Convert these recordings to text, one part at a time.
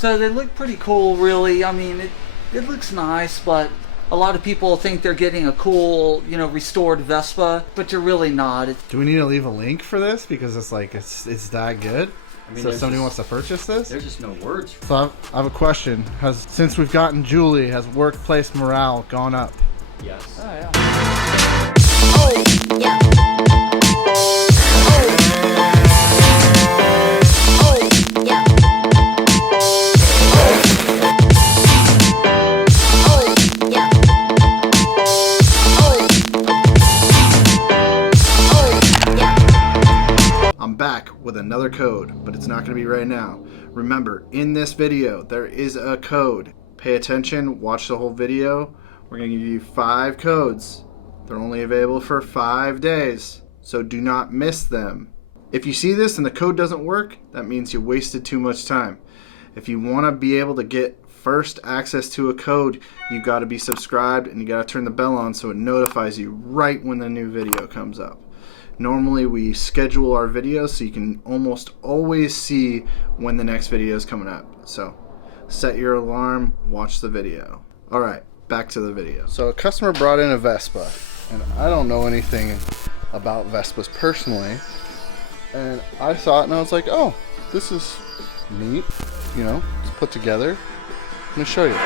So they look pretty cool, really. I mean, it looks nice, but a lot of people think they're getting a cool, restored Vespa, but they're really not. Do we need to leave a link for this? Because it's like, it's that good? I mean, so if somebody wants to purchase this? There's just no words. So I have a question. Since we've gotten Julie, has workplace morale gone up? Yes. Oh, yeah. Oh, yeah. Back with another code, but it's not going to be right now. Remember, in this video there is a code. Pay attention, watch the whole video. We're going to give you 5 codes. They're only available for 5 days, so do not miss them. If you see this and the code doesn't work, that means you wasted too much time. If you want to be able to get first access to a code, you got to be subscribed and you got to turn the bell on so it notifies you right when the new video comes up. Normally we schedule our videos so you can almost always see when the next video is coming up. So set your alarm, watch the video. Alright, back to the video. So a customer brought in a Vespa, and I don't know anything about Vespas personally. And I saw it and I was like, oh, this is neat. It's put together. I'm going to show you.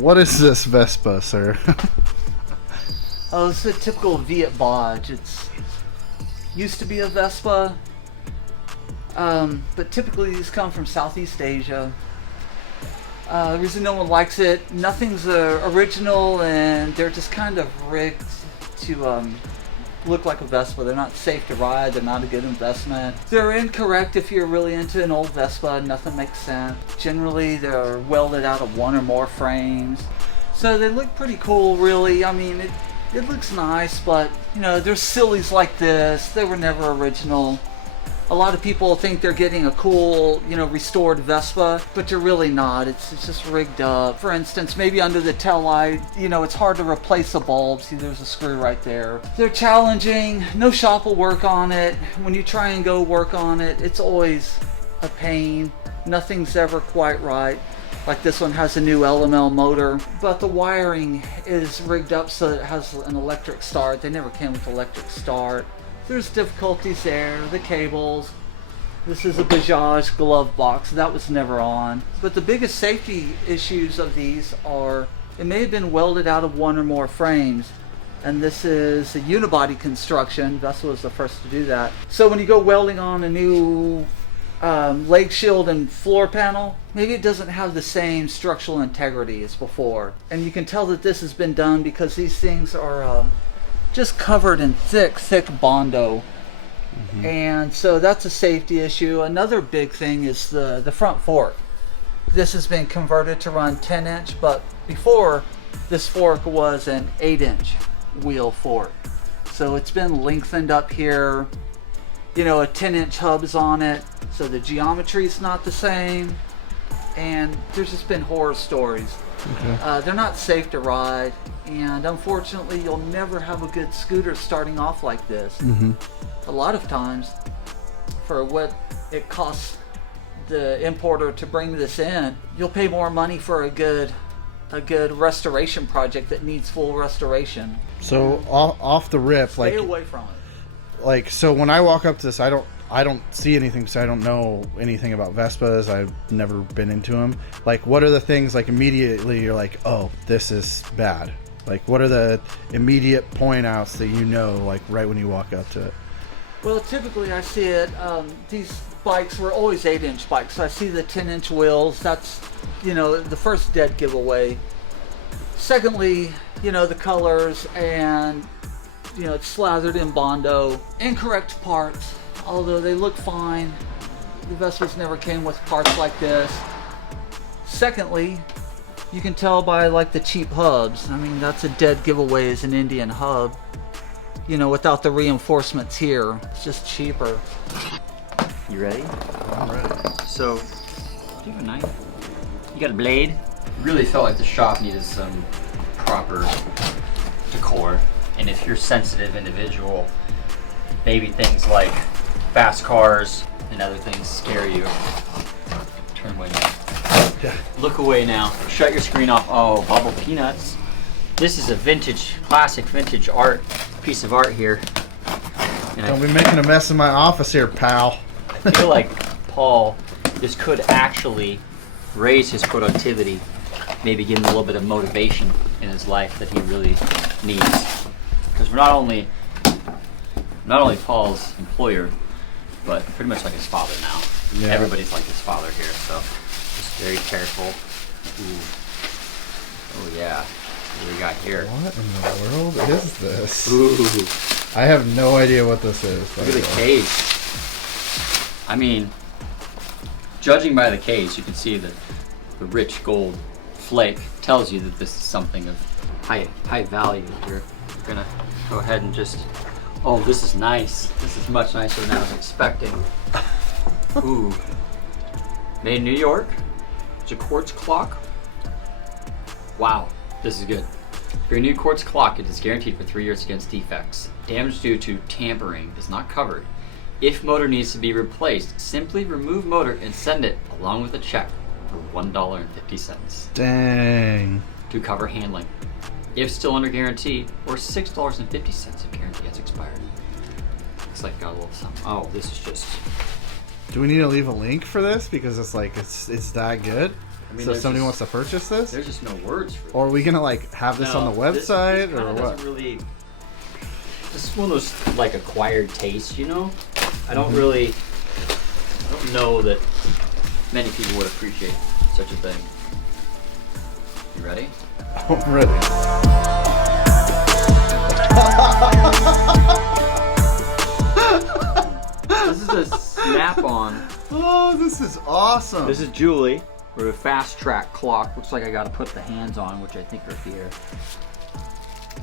What is this Vespa, sir? Oh, it's a typical Blvd. It's used to be a Vespa, but typically these come from Southeast Asia. The reason no one likes it, nothing's original, and they're just kind of rigged to look like a Vespa. They're not safe to ride. They're not a good investment. They're incorrect if you're really into an old Vespa. Nothing makes sense. Generally, they're welded out of one or more frames. So they look pretty cool, really. I mean, it looks nice, but, there's sillies like this. They were never original. A lot of people think they're getting a cool, restored Vespa, but they're really not. It's just rigged up. For instance, maybe under the taillight, it's hard to replace the bulb. See, there's a screw right there. They're challenging. No shop will work on it. When you try and go work on it, it's always a pain. Nothing's ever quite right. Like this one has a new LML motor, but the wiring is rigged up so that it has an electric start. They never came with electric start. There's difficulties there, the cables. This is a Bajaj glove box, that was never on. But the biggest safety issues of these are, it may have been welded out of one or more frames. And this is a unibody construction. Vespa was the first to do that. So when you go welding on a new leg shield and floor panel, maybe it doesn't have the same structural integrity as before. And you can tell that this has been done because these things are just covered in thick Bondo. Mm-hmm. And so that's a safety issue. Another big thing is the front fork. This has been converted to run 10-inch, but before this fork was an 8-inch wheel fork. So it's been lengthened up here. A 10-inch hub is on it, so the geometry is not the same. And there's just been horror stories. Okay. They're not safe to ride, and unfortunately you'll never have a good scooter starting off like this. Mm-hmm. A lot of times, for what it costs the importer to bring this in, you'll pay more money for a good restoration project that needs full restoration. So off the rip, stay away from it. Like, so when I walk up to this, I don't see anything because I don't know anything about Vespas. I've never been into them. Like, what are the things, like, immediately you're like, oh, this is bad? Like, what are the immediate point outs that like, right when you walk up to it? Well, typically I see it, these bikes were always 8-inch bikes. So I see the 10-inch wheels. That's, the first dead giveaway. Secondly, you know, the colors, and you know, it's slathered in Bondo. Incorrect parts, although they look fine. The Vespas never came with parts like this. Secondly, you can tell by like the cheap hubs. I mean, that's a dead giveaway as an Indian hub. You know, without the reinforcements here, it's just cheaper. You ready? I'm ready. So, do you have a knife? You got a blade? Really felt like the shop needed some proper decor. And if you're a sensitive individual, maybe things like fast cars and other things scare you. Turn away now. Yeah. Look away now. Shut your screen off. Oh, bubble peanuts. This is a vintage, classic vintage art, piece of art here. And Don't be making a mess in my office here, pal. I feel like Paul, this could actually raise his productivity, maybe give him a little bit of motivation in his life that he really needs. Because we're not only Paul's employer, but pretty much like his father now. Yeah. Everybody's like his father here, so just very careful. Ooh. Oh yeah, what do we got here? What in the world is this? Ooh, I have no idea what this is. look at the case. I mean, judging by the case, you can see that the rich gold flake tells you that this is something of high value. You're gonna go ahead and just, oh, this is nice. This is much nicer than I was expecting. Ooh. Made in New York. It's a quartz clock. Wow, this is good. For your new quartz clock, it is guaranteed for 3 years against defects. Damage due to tampering is not covered. If motor needs to be replaced, simply remove motor and send it along with a check for $1.50 Dang. to cover handling. If still under guarantee, or $6.50 if guarantee has expired. Looks like I got a little something. Oh, this is just. Do we need to leave a link for this because it's like it's that good? I mean, So if there's somebody just- wants to purchase this, There's just no words for it. or are we gonna like have this on the this website kinda or what? doesn't really. This is one of those like acquired tastes, you know. I don't really. I don't know that many people would appreciate such a thing. You ready? I'm ready. This is a snap-on. Oh, this is awesome. This is Julie with a fast track clock. Looks like I got to put the hands on, which I think are here.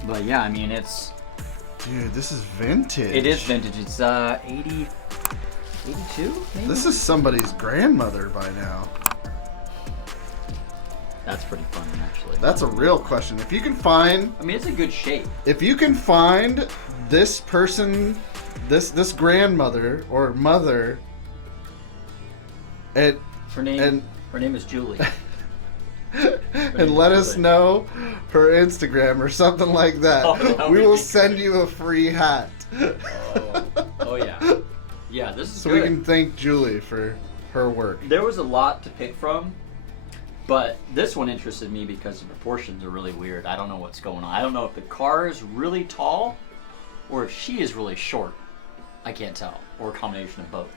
But yeah, I mean it's. Dude, this is vintage. It is vintage. It's 82 maybe? This is somebody's grandmother by now. That's pretty fun, actually. That's a real question. If you can find, I mean, it's a good shape. if you can find this person, this grandmother or mother, Her name and is Julie. and let us know her Instagram or something like that. Oh, that We would will be send great. you a free hat. Oh yeah. Yeah, this is So good. we can thank Julie for her work. There was a lot to pick from, but this one interested me because the proportions are really weird. I don't know what's going on. I don't know if the car is really tall or if she is really short. I can't tell. Or a combination of both.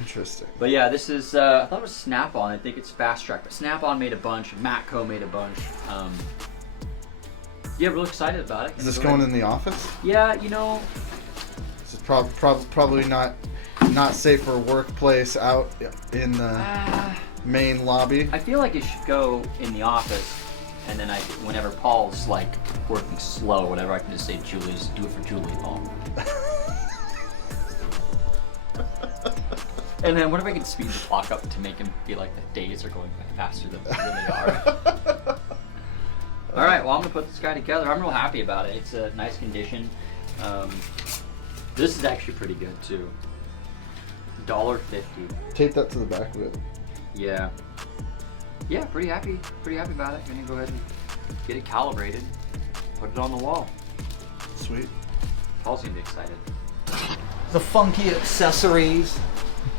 Interesting. But yeah, this is, I thought it was Snap-on. I think it's Fast Track. But Snap-on made a bunch. Matco made a bunch. Yeah, really excited about it. Is this going in the office? Yeah, you know, This is probably not safe for workplace out in the main lobby. I feel like it should go in the office. And then whenever Paul's like working slow or whatever, I can just say, Julie's, do it for Julie, Paul. And then what if I can speed the clock up to make him feel like the days are going faster than they really are? All right, well, I'm gonna put this guy together. I'm real happy about it. It's a nice condition. This is actually pretty good too. $1.50. Tape that to the back of it. Yeah. Yeah, pretty happy about it. Gonna go ahead and get it calibrated, put it on the wall. Sweet. Paul's gonna be excited. The funky accessories,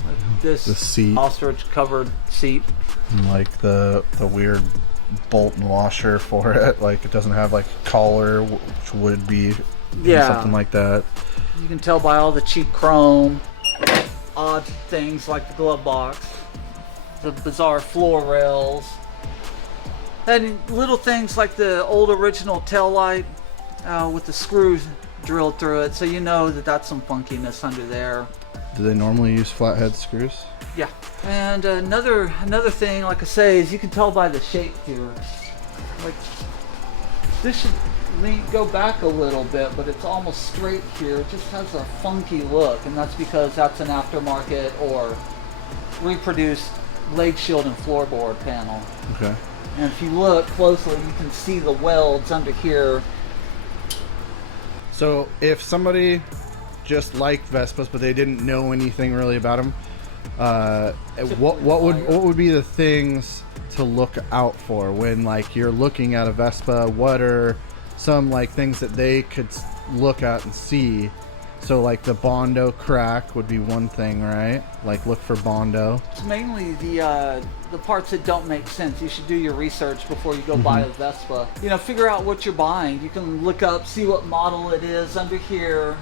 like this The seat. ostrich covered seat. And like the weird bolt and washer for it. Like it doesn't have like a collar, which would be something like that. You can tell by all the cheap chrome, odd things like the glove box, the bizarre floor rails. And little things like the old original tail light with the screws drilled through it, so you know that that's some funkiness under there. Do they normally use flathead screws? Yeah. And another thing, like I say, is you can tell by the shape here. Like, this should go back a little bit, but it's almost straight here. It just has a funky look, and that's because that's an aftermarket or reproduced leg shield and floorboard panel. Okay. And if you look closely, you can see the welds under here. So if somebody just liked Vespas but they didn't know anything really about them, what would be the things to look out for when like you're looking at a Vespa? What are some like things that they could look at and see? So like the Bondo crack would be one thing, right? Like look for Bondo. It's mainly the parts that don't make sense. You should do your research before you go buy a Vespa. You know, figure out what you're buying. You can look up, see what model it is under here.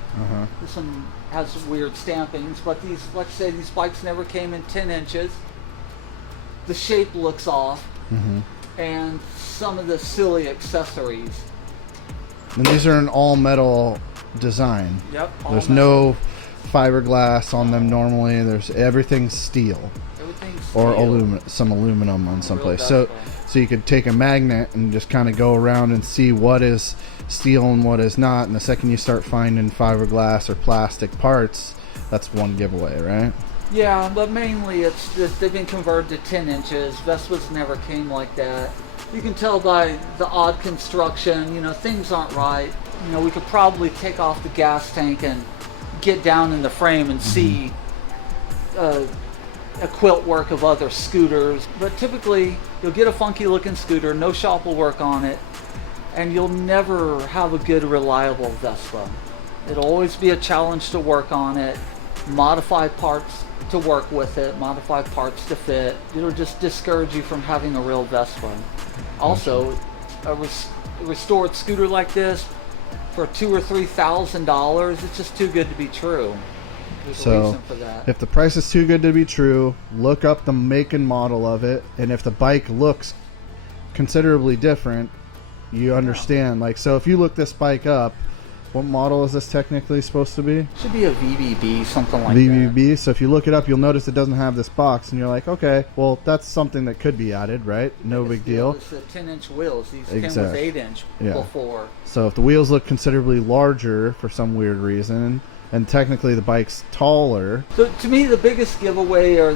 This one has some weird stampings, but these, let's say these bikes never came in 10 inches. The shape looks off, and some of the silly accessories. And these are an all metal design. Yep. There's no fiberglass on them normally. There's everything's steel. Everything's Or steel. some aluminum on some Real place. So you could take a magnet and just kind of go around and see what is steel and what is not. And the second you start finding fiberglass or plastic parts, that's one giveaway, right? Yeah, but mainly it's just they've been converted to 10 inches. Vespas never came like that. You can tell by the odd construction, you know, things aren't right. You know, we could probably take off the gas tank and get down in the frame and see a quilt work of other scooters. But typically, you'll get a funky looking scooter, no shop will work on it, and you'll never have a good, reliable Vespa. It'll always be a challenge to work on it, modify parts to work with it, modify parts to fit. It'll just discourage you from having a real Vespa. Also, a restored scooter like this for $2,000 or $3,000, it's just too good to be true. There's a reason for that. If the price is too good to be true, look up the make and model of it, and if the bike looks considerably different, you understand. Like, so if you look this bike up, what model is this technically supposed to be? Should be a VBB, something like that. VBB. So if you look it up, you'll notice it doesn't have this box, and you're like, okay, well, that's something that could be added, right? No big deal. It's the 10-inch wheels. These came with Exactly. 8-inch Yeah. before. So if the wheels look considerably larger for some weird reason, and technically the bike's taller. So to me, the biggest giveaway are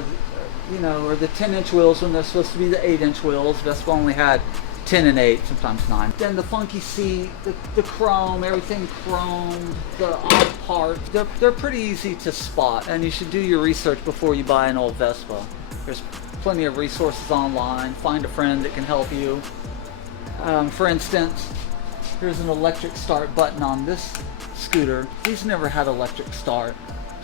the 10-inch wheels when they're supposed to be the 8-inch wheels. Vespa only had 10 and 8, sometimes 9. Then the funky seat, the chrome, everything chromed, the odd parts. They're pretty easy to spot, and you should do your research before you buy an old Vespa. There's plenty of resources online. Find a friend that can help you. For instance, here's an electric start button on this scooter. These never had electric start,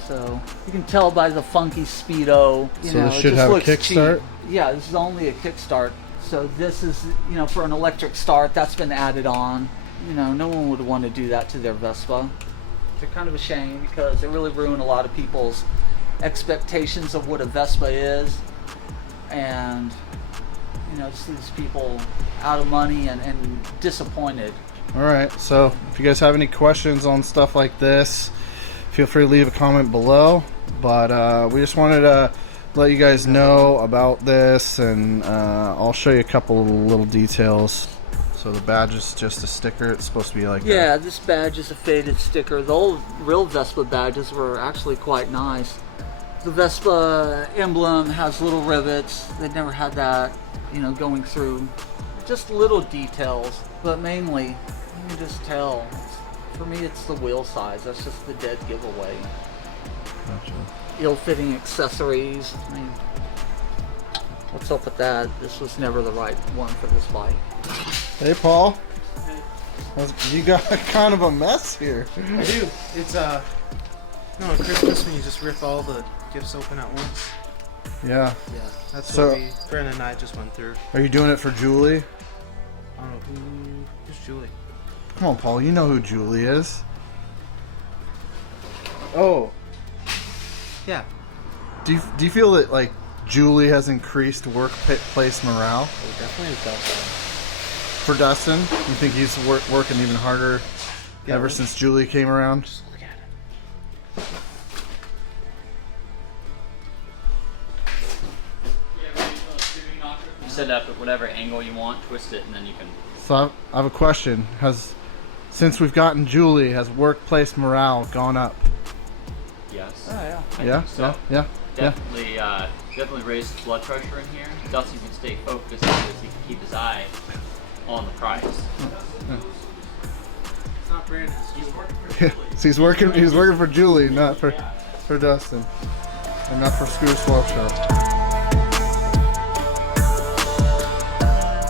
so you can tell by the funky speedo. So this should have a kickstart? Yeah, this is only a kickstart. So this is, for an electric start, that's been added on. No one would want to do that to their Vespa. They're kind of a shame because they really ruin a lot of people's expectations of what a Vespa is. And, just leaves people out of money and disappointed. All right, so if you guys have any questions on stuff like this, feel free to leave a comment below. But we just wanted to let you guys know about this, and I'll show you a couple of little details. So the badge is just a sticker. It's supposed to be like Yeah, this badge is a faded sticker. The old real Vespa badges were actually quite nice. The Vespa emblem has little rivets. They never had that, going through. Just little details, but mainly you can just tell. For me, it's the wheel size. That's just the dead giveaway. Gotcha. Ill-fitting accessories. I mean, what's up with that? This was never the right one for this bike. Hey, Paul. You got kind of a mess here. I do. It's at Christmas when you just rip all the gifts open at once. Yeah. Yeah, that's So- what Brandon and I just went through. Are you doing it for Julie? I don't know who's Julie. Come on, Paul. You know who Julie is. Oh. Yeah. Do you feel that like Julie has increased workplace morale? We definitely felt that. for Dustin. You think he's working even harder ever since Julie came around? Just look at it. You set it up at whatever angle you want, twist it, and then you can. So I have a question. Since we've gotten Julie, has workplace morale gone up? Yes. Oh yeah. I Yeah, think so. yeah. Definitely, definitely raise his blood pressure in here. Dustin can stay focused because he can keep his eye on the prize. It's not Brandon. He's working for Yeah. So he's working for Julie, not for Dustin, and not for Scooterswapshop.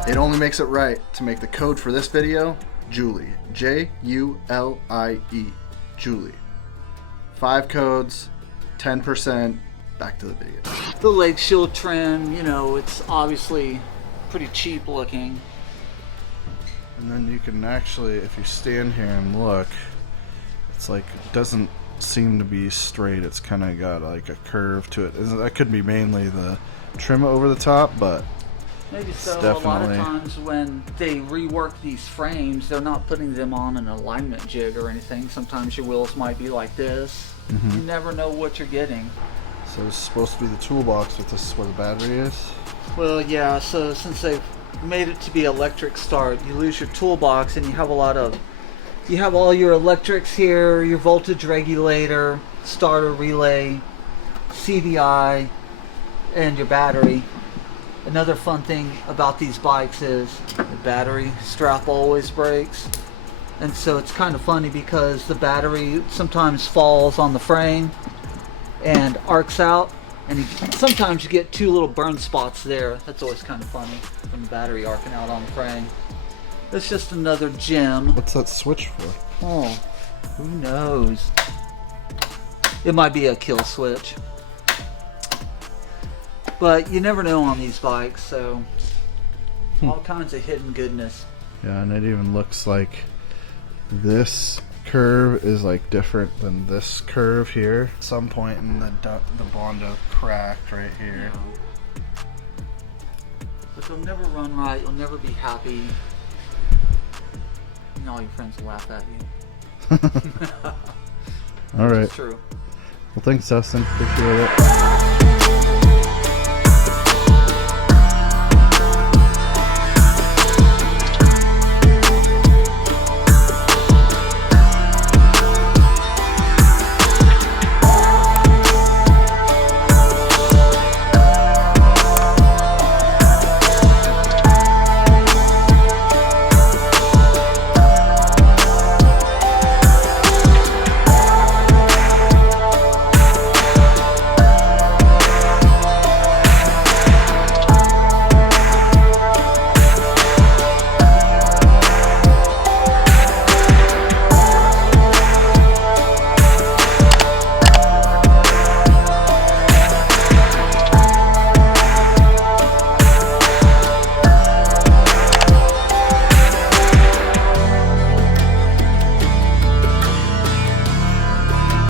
It only makes it right to make the code for this video Julie. Julie. Julie. 5 codes, 10%. Back to the video. The leg shield trim, you know, it's obviously pretty cheap looking. And then you can actually, if you stand here and look, it's like it doesn't seem to be straight. It's kind of got like a curve to it. That could be mainly the trim over the top, but Maybe it's so. A lot of definitely- times when they rework these frames, they're not putting them on an alignment jig or anything. Sometimes your wheels might be like this. Mm-hmm. You never know what you're getting. So it's supposed to be the toolbox, but this is where the battery is. Well, yeah, so since they've made it to be electric start, you lose your toolbox and you have all your electrics here, your voltage regulator, starter relay, CDI, and your battery. Another fun thing about these bikes is the battery strap always breaks. And so it's kind of funny because the battery sometimes falls on the frame and arcs out, and sometimes you get 2 little burn spots there. That's always kind of funny from the battery arcing out on the frame. It's just another gem. What's that switch for? Oh, who knows? It might be a kill switch. But you never know on these bikes, so all kinds of hidden goodness. Yeah, and it even looks like this curve is like different than this curve here. At some point in the Bondo cracked right here. But they'll never run right, you'll never be happy. And all your friends will laugh at you. All right. It's true. Well, thanks, Dustin. Appreciate it.